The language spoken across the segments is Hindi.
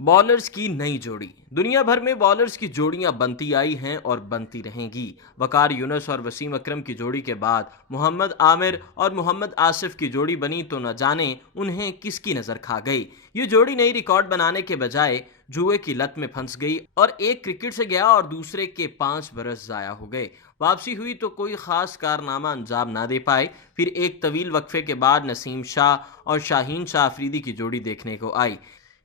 बॉलर्स की नई जोड़ी। दुनिया भर में बॉलर्स की जोड़ियां बनती आई हैं और बनती रहेंगी। वकार यूनुस और वसीम अकरम की जोड़ी के बाद मोहम्मद आमिर और मोहम्मद आसिफ की जोड़ी बनी तो न जाने उन्हें किसकी नजर खा गई। ये जोड़ी नई रिकॉर्ड बनाने के बजाय जुए की लत में फंस गई और एक क्रिकेट से गया और दूसरे के 5 बरस जाया हो गए। वापसी हुई तो कोई खास कारनामा अंजाम ना दे पाए। फिर एक तवील वक्फे के बाद नसीम शाह और शाहीन शाह अफरीदी की जोड़ी देखने को आई।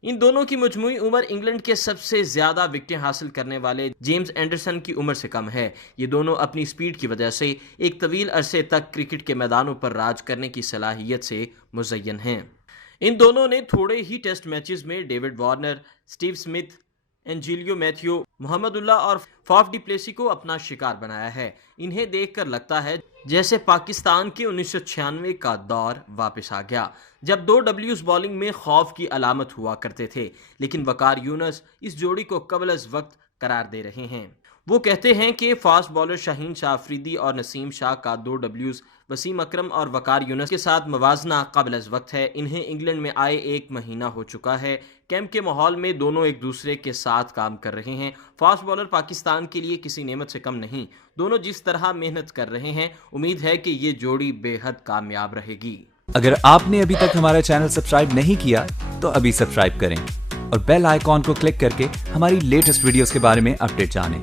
इन दोनों की मजमूई उम्र इंग्लैंड के सबसे ज्यादा विकेटें हासिल करने वाले जेम्स एंडरसन की उम्र से कम है। ये दोनों अपनी स्पीड की वजह से एक तवील अरसे तक क्रिकेट के मैदानों पर राज करने की सलाहियत से मुज़य्यन हैं। इन दोनों ने थोड़े ही टेस्ट मैचेस में David Warner, Steve Smith, Angelo Mathews, Mahmudullah और फाफ डी प्लेसी को अपना शिकार बनाया है। इन्हें देखकर लगता है जैसे पाकिस्तान के 1996 का दौर वापस आ गया, जब दो डब्ल्यूज बॉलिंग में खौफ की अलामत हुआ करते थे। लेकिन वकार यूनुस इस जोड़ी को कबल अज वक्त करार दे रहे हैं। वो कहते हैं कि फास्ट बॉलर शाहीन शाह अफरीदी और नसीम शाह का दो डब्ल्यूज वसीम अकरम और वकार यूनुस के साथ मवाजना काबिल अज़ वक्त है। इन्हें इंग्लैंड में आए 1 महीना हो चुका है। कैंप के माहौल में दोनों एक दूसरे के साथ काम कर रहे हैं। फास्ट बॉलर पाकिस्तान के लिए किसी नेमत से कम नहीं। दोनों जिस तरह मेहनत कर रहे हैं, उम्मीद है कि ये जोड़ी बेहद कामयाब रहेगी। अगर आपने अभी तक हमारा चैनल सब्सक्राइब नहीं किया तो अभी सब्सक्राइब करें और बेल आइकॉन को क्लिक करके हमारी लेटेस्ट वीडियोस के बारे में अपडेट जानें।